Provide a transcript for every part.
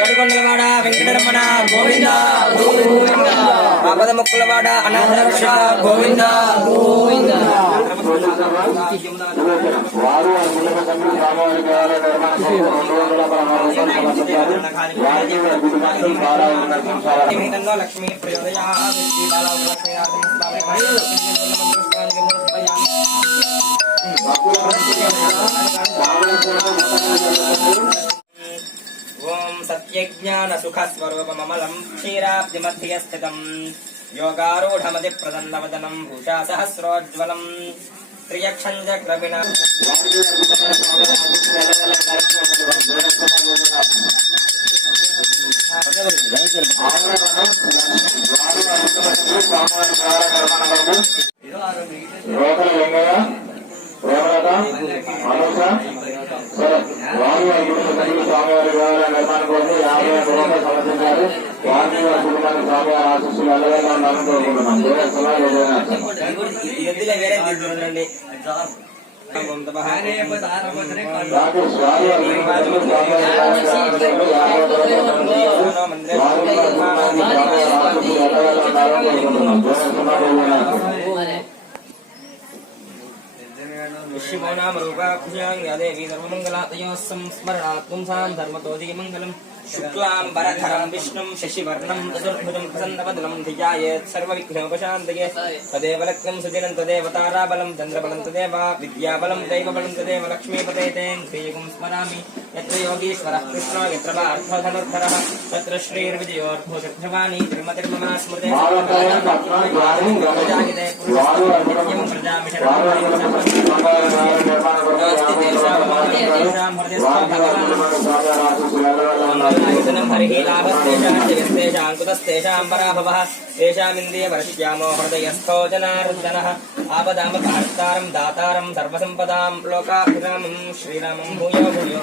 ఏడుకొండలవాడ వెంకటరమణ గోవింద ఆపద ముక్కులవాడ అనాథ రక్ష గోవింద గోవింద వారు లక్ష్మీ ప్రయోదయా ఓం సత్యజ్ఞాన సుఖ స్వరూపమమలం క్షీరాబ్దిమధ్య స్థితం యోగారూఢమతి ప్రదన్నవదనం భూషా సహస్రోజ్వలం త్రియక్షంజ క్రమిణ స్వామివారి దేవాలయ నిర్మాణ కోసం రోకల లింగయ్య శరత్ వారు వారి కుటుంబ స్వామివారి దేవాలయ నిర్మాణం కోసం యాభై ఒక్క సమర్పించారు వారిని వారి కుటుంబానికి స్వామివారి ఆశీస్సులు ఎల్లవేళ ఉండాలని కోరుకుంటున్నాం దేవుని సలహా విజయనాథ్ ఎద్దుగా వేరే తీసుకుండండి రాకేష్ వారి వారి కుటుంబ సభ్యులు స్వామివారి దేవాలయ నిర్మాణం కోసం యాభై ఒక్క రూపాయలు సమర్పించారు వారి కుటుంబానికి స్వామివారి ఆశీస్సులు ఎల్లవేళ शुक्लाम्बरधरम् विष्णु शशिवर्णम् चतुर्भुजम् प्रसन्नपदलम् धियायेत् सर्वविघ्नोपशान्तये। तदेव लग्नम् सुदिनम् तदेव तदेव तदेव लक्ष्मीपते तेन् श्रीयम् स्मरामि यत्र योगीश्वरः कृष्णो यत्र स्मृते ఆయుధనం హరిः లాభస్తేషాం జగత్తేషాం కుతస్తేషాం పరాభవः తేషామింద్రియ వర్ష్యామో హృదయస్థో జనార్దనः ఆపదామపహర్తారం దాతారం సర్వసంపదాం లోకాభిరామం శ్రీరామం భూయో భూయో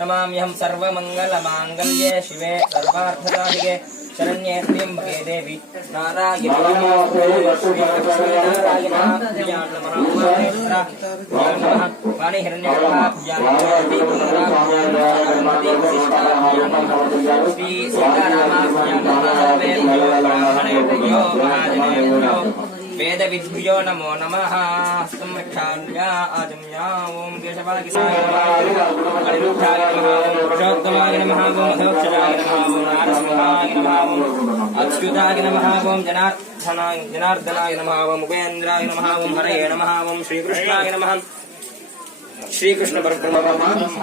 నమామ్యహం సర్వమంగళమాంగళ్యే శివే సర్వార్థసాధికే శరణ్యే త్ర్యంబకే దేవి నారాయణ వాణి శ్రీ వేద విద్భుజో నమో నమ హస్తం రక్షాయ అచ్యుతాయ నమ ఓం జనార్దనాయ జనార్దనాయ నమ ఓం ఉపేంద్రాయ నమ ఓం హరయే నమ ఓం శ్రీకృష్ణాయ నమ శ్రీకృష్ణ పరబ్రహ్మ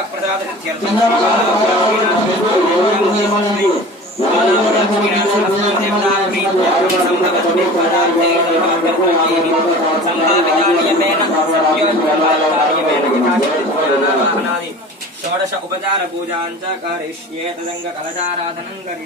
దేవతానుగ్రహ ప్రసాద షోడశ ఉపచార పూజాంచ కరిష్యే తదంగ కలశారాధనం కరిష్యే